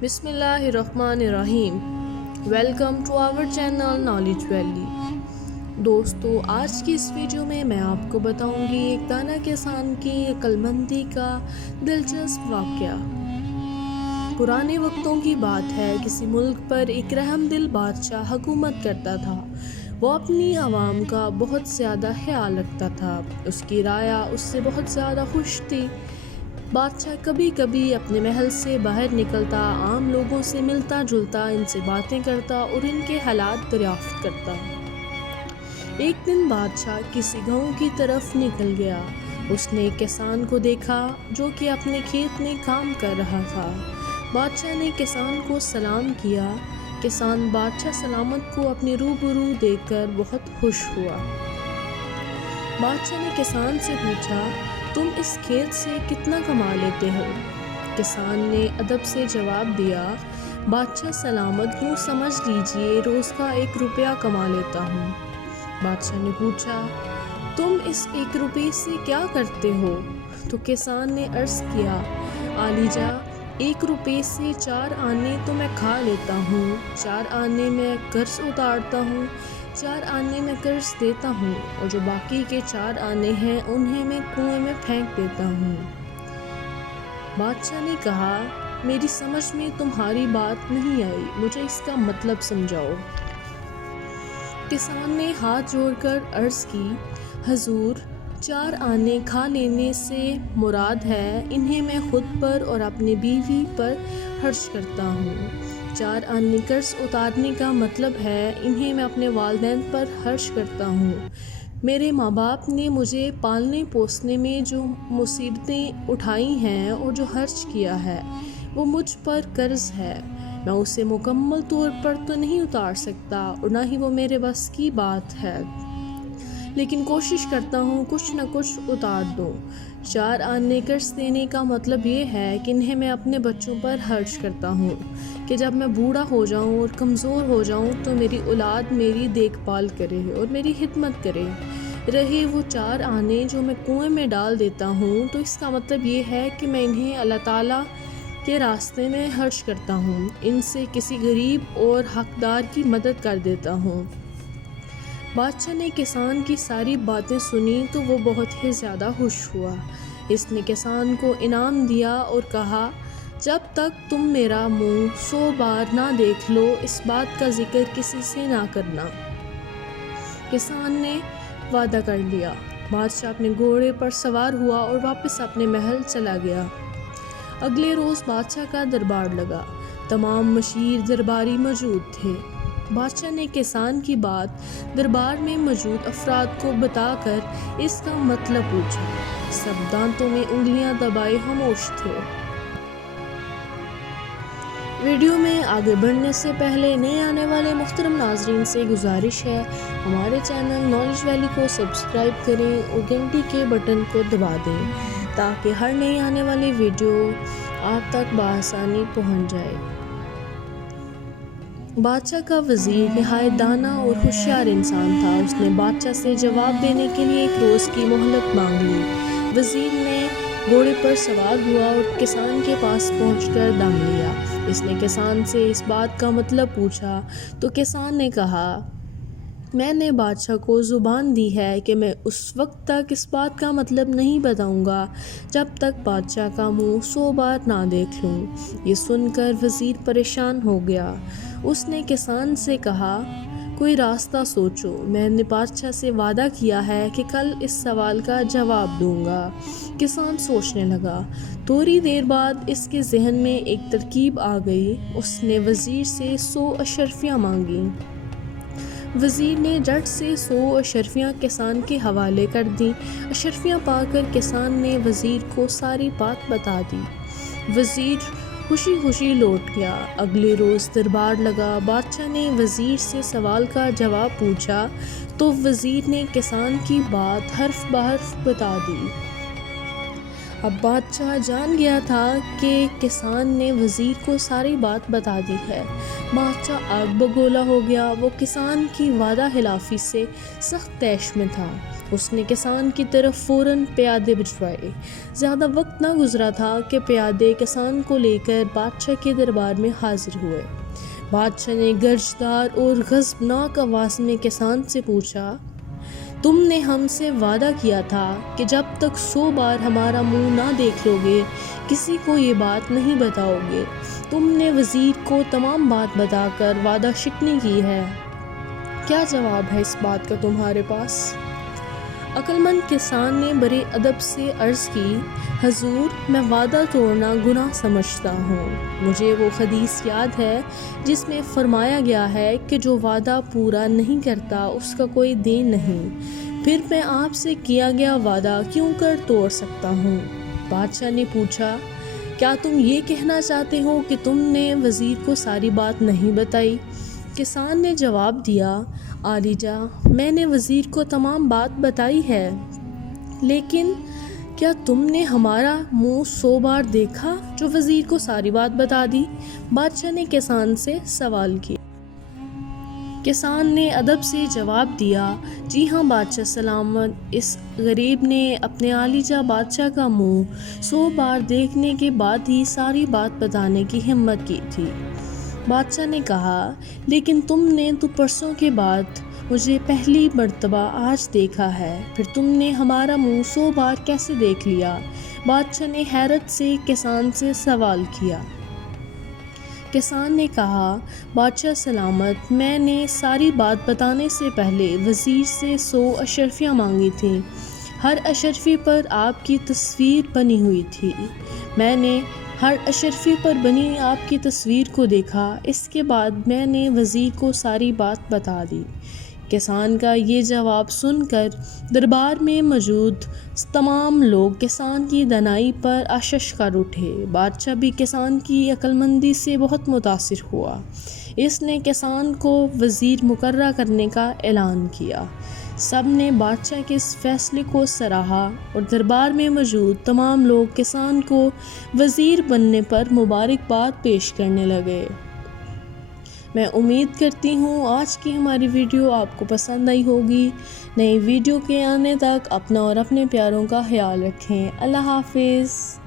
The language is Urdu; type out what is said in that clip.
بسم اللہ الرحمن الرحیم۔ Welcome to our channel knowledge valley. دوستو، آج کی اس ویڈیو میں آپ کو بتاؤں گی ایک دانا کسان کی عقل مندی کا دلچسپ واقعہ۔ پرانے وقتوں کی بات ہے، کسی ملک پر ایک رحم دل بادشاہ حکومت کرتا تھا۔ وہ اپنی عوام کا بہت زیادہ خیال رکھتا تھا، اس کی رعایا اس سے بہت زیادہ خوش تھی۔ بادشاہ کبھی کبھی اپنے محل سے باہر نکلتا، عام لوگوں سے ملتا جلتا، ان سے باتیں کرتا اور ان کے حالات دریافت کرتا۔ ایک دن بادشاہ کسی گاؤں کی طرف نکل گیا۔ اس نے ایک کسان کو دیکھا جو کہ اپنے کھیت میں کام کر رہا تھا۔ بادشاہ نے کسان کو سلام کیا۔ کسان بادشاہ سلامت کو اپنے روبرو دیکھ کر بہت خوش ہوا۔ بادشاہ نے کسان سے پوچھا، تم اس کھیت سے کتنا کما لیتے ہو؟ کسان نے ادب سے جواب دیا، بادشاہ سلامت، یوں سمجھ لیجئے روز کا 1 روپیہ کما لیتا ہوں۔ بادشاہ نے پوچھا، تم اس 1 روپے سے کیا کرتے ہو؟ تو کسان نے عرض کیا، عالیجا، 1 روپے سے 4 آنے تو میں کھا لیتا ہوں، 4 آنے میں قرض اتارتا ہوں، 4 آنے میں قرض دیتا ہوں، اور جو باقی کے 4 آنے ہیں انہیں میں کنویں میں پھینک دیتا ہوں۔ بادشاہ نے کہا، میری سمجھ میں تمہاری بات نہیں آئی، مجھے اس کا مطلب سمجھاؤ۔ کسان نے ہاتھ جوڑ کر عرض کی، حضور، 4 آنے کھا لینے سے مراد ہے انہیں میں خود پر اور اپنی بیوی پر خرچ کرتا ہوں۔ 4 آنے قرض اتارنے کا مطلب ہے انہیں میں اپنے والدین پر خرچ کرتا ہوں۔ میرے ماں باپ نے مجھے پالنے پوسنے میں جو مصیبتیں اٹھائی ہیں اور جو خرچ کیا ہے وہ مجھ پر قرض ہے۔ میں اسے مکمل طور پر تو نہیں اتار سکتا اور نہ ہی وہ میرے بس کی بات ہے، لیکن کوشش کرتا ہوں کچھ نہ کچھ اتار دوں۔ 4 آنے قرض دینے کا مطلب یہ ہے کہ انہیں میں اپنے بچوں پر خرچ کرتا ہوں کہ جب میں بوڑھا ہو جاؤں اور کمزور ہو جاؤں تو میری اولاد میری دیکھ بھال کرے اور میری خدمت کرے۔ رہے وہ 4 آنے جو میں کنویں میں ڈال دیتا ہوں، تو اس کا مطلب یہ ہے کہ میں انہیں اللہ تعالیٰ کے راستے میں خرچ کرتا ہوں، ان سے کسی غریب اور حقدار کی مدد کر دیتا ہوں۔ بادشاہ نے کسان کی ساری باتیں سنی تو وہ بہت ہی زیادہ خوش ہوا۔ اس نے کسان کو انعام دیا اور کہا، جب تک تم میرا منہ 100 بار نہ دیکھ لو اس بات کا ذکر کسی سے نہ کرنا۔ کسان نے وعدہ کر لیا۔ بادشاہ اپنے گھوڑے پر سوار ہوا اور واپس اپنے محل چلا گیا۔ اگلے روز بادشاہ کا دربار لگا۔ تمام مشیر درباری موجود تھے۔ بادشاہ نے کسان کی بات دربار میں موجود افراد کو بتا کر اس کا مطلب پوچھا۔ سب دانتوں میں انگلیاں دبائے خاموش تھے۔ ویڈیو میں آگے بڑھنے سے پہلے نئے آنے والے محترم ناظرین سے گزارش ہے، ہمارے چینل نالج ویلی کو سبسکرائب کریں اور گھنٹی کے بٹن کو دبا دیں تاکہ ہر نئی آنے والی ویڈیو آپ تک بآسانی پہنچ جائے۔ بادشاہ کا وزیر نہایت دانا اور ہوشیار انسان تھا۔ اس نے بادشاہ سے جواب دینے کے لیے 1 روز کی مہلت مانگ لی۔ وزیر نے گھوڑے پر سوار ہوا اور کسان کے پاس پہنچ کر دم لیا۔ اس نے کسان سے اس بات کا مطلب پوچھا تو کسان نے کہا، میں نے بادشاہ کو زبان دی ہے کہ میں اس وقت تک اس بات کا مطلب نہیں بتاؤں گا جب تک بادشاہ کا منہ 100 بار نہ دیکھ لوں۔ یہ سن کر وزیر پریشان ہو گیا۔ اس نے کسان سے کہا، کوئی راستہ سوچو، میں نے بادشاہ سے وعدہ کیا ہے کہ کل اس سوال کا جواب دوں گا۔ کسان سوچنے لگا۔ تھوڑی دیر بعد اس کے ذہن میں ایک ترکیب آ گئی۔ اس نے وزیر سے 100 اشرفیاں مانگیں۔ وزیر نے جھٹ سے 100 اشرفیاں کسان کے حوالے کر دیں۔ اشرفیاں پا کر کسان نے وزیر کو ساری بات بتا دی۔ وزیر خوشی خوشی لوٹ گیا۔ اگلے روز دربار لگا۔ بادشاہ نے وزیر سے سوال کا جواب پوچھا تو وزیر نے کسان کی بات حرف بحرف بتا دی۔ اب بادشاہ جان گیا تھا کہ کسان نے وزیر کو ساری بات بتا دی ہے۔ بادشاہ آگ بگولا ہو گیا۔ وہ کسان کی وعدہ خلافی سے سخت طیش میں تھا۔ اس نے کسان کی طرف فوراً پیادے بھجوائے۔ زیادہ وقت نہ گزرا تھا کہ پیادے کسان کو لے کر بادشاہ کے دربار میں حاضر ہوئے۔ بادشاہ نے گرجدار اور غضبناک آواز میں کسان سے پوچھا، تم نے ہم سے وعدہ کیا تھا کہ جب تک 100 بار ہمارا منہ نہ دیکھ لو گے کسی کو یہ بات نہیں بتاؤ گے۔ تم نے وزیر کو تمام بات بتا کر وعدہ شکنی کی ہے۔ کیا جواب ہے اس بات کا تمہارے پاس؟ عقل مند کسان نے بڑے ادب سے عرض کی، حضور میں وعدہ توڑنا گناہ سمجھتا ہوں۔ مجھے وہ حدیث یاد ہے جس میں فرمایا گیا ہے کہ جو وعدہ پورا نہیں کرتا اس کا کوئی دین نہیں، پھر میں آپ سے کیا گیا وعدہ کیوں کر توڑ سکتا ہوں؟ بادشاہ نے پوچھا، کیا تم یہ کہنا چاہتے ہو کہ تم نے وزیر کو ساری بات نہیں بتائی؟ کسان نے جواب دیا، عالیجا میں نے وزیر کو تمام بات بتائی ہے، لیکن کیا تم نے ہمارا منہ 100 بار دیکھا جو وزیر کو ساری بات بتا دی؟ بادشاہ نے کسان سے سوال کیا۔ کسان نے ادب سے جواب دیا، جی ہاں بادشاہ سلامت، اس غریب نے اپنے عالیجا بادشاہ کا منہ 100 بار دیکھنے کے بعد ہی ساری بات بتانے کی ہمت کی تھی۔ بادشاہ نے کہا، لیکن تم نے تو پرسوں کے بعد مجھے پہلی مرتبہ آج دیکھا ہے، پھر تم نے ہمارا منہ 100 بار کیسے دیکھ لیا؟ بادشاہ نے حیرت سے کسان سے سوال کیا۔ کسان نے کہا، بادشاہ سلامت، میں نے ساری بات بتانے سے پہلے وزیر سے 100 اشرفیاں مانگی تھیں۔ ہر اشرفی پر آپ کی تصویر بنی ہوئی تھی۔ میں نے ہر اشرفی پر بنی آپ کی تصویر کو دیکھا، اس کے بعد میں نے وزیر کو ساری بات بتا دی۔ کسان کا یہ جواب سن کر دربار میں موجود تمام لوگ کسان کی دانائی پر اشش کر اٹھے۔ بادشاہ بھی کسان کی عقل مندی سے بہت متاثر ہوا۔ اس نے کسان کو وزیر مقررہ کرنے کا اعلان کیا۔ سب نے بادشاہ کے اس فیصلے کو سراہا اور دربار میں موجود تمام لوگ کسان کو وزیر بننے پر مبارکباد پیش کرنے لگے۔ میں امید کرتی ہوں آج کی ہماری ویڈیو آپ کو پسند آئی ہوگی۔ نئی ویڈیو کے آنے تک اپنا اور اپنے پیاروں کا خیال رکھیں۔ اللہ حافظ۔